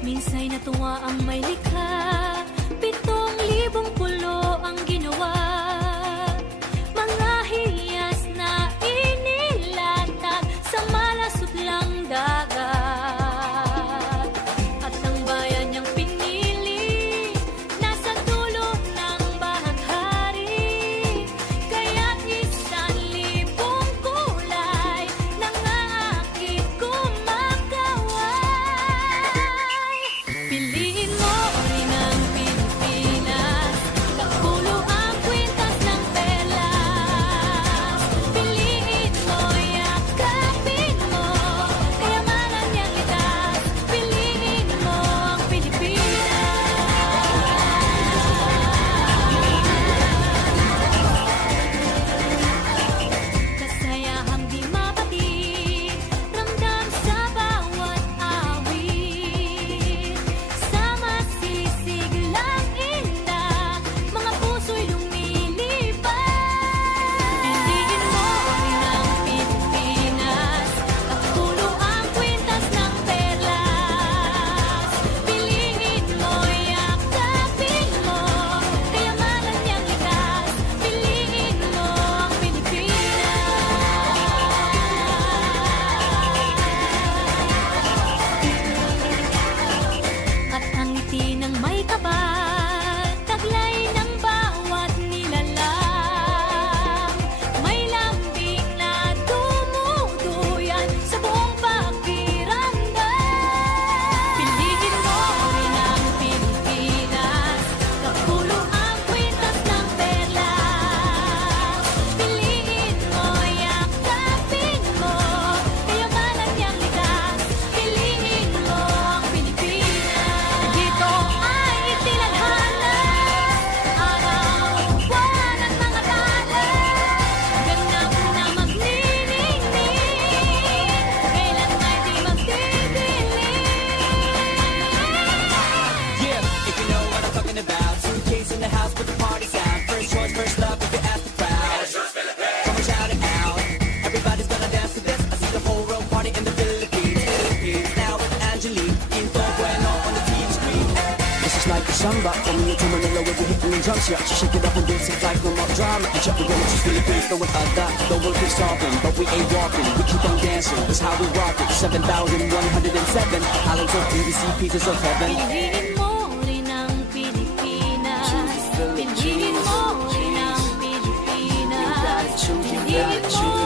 Minsa'y natuwa ang may likha, 7,000 pulo ang ginawa. Mga hiyas na inilatag sa malasutlang dagat. At ang bayan niyang pinili, nasa dulo ng bahaghari. Kaya't 1,000 kulay nangaakit kumakaway. Piliin mo rin ang Pilipinas, kapulo ang kwintas ng perlas. Piliin mo, yakapin mo, kayamanan niyang litas. Piliin mo ang Pilipinas. Kasayahang di mapati, ramdam sa bawat awit. Sa masisiglang inda, mga puso'y lumilipad. Piliin mo rin ang Pilipinas, kapulo ang kwintas ng perlas. Piliin mo, yakapin mo, kayamanan niyang likas. Piliin mo ang Pilipinas. At ang ngiti ng may kapal, taglay ng bawat nilalang. May lambing na dumuduyan sa buong pakiramdam. Piliin mo rin ang Pilipinas, kapulo ang kwintas ng perlas. Piliin mo, yakapin mo, kayamanan niyang likas. Piliin mo ang Pilipinas. Dito ay itinadhana, araw, buwan at mga tala. Ganap na magniningning, kailan may di magdidilim. Yeah, if you know what I'm talking about. Suitcase in the house, put the party's out. First choice, first love, if you ask the crowd. Come on, shout it out. Everybody's gonna dance to this. I see the whole world party in the Philippines. Now with Angelique, Info Bueno on the TV screen. This is like a samba, coming into Manila with the hitting and drums. Yeah, she shake it up and dance it like no more drama. And check, we're gonna choose Philippines, throw it at that. The world keeps talking, but we ain't walking. We keep on dancing, that's how we rock it. 7,107 islands of BBC, pieces of heaven. Piliin mo rin ang Pilipinas. Piliin mo rin ang Pilipinas. Piliin mo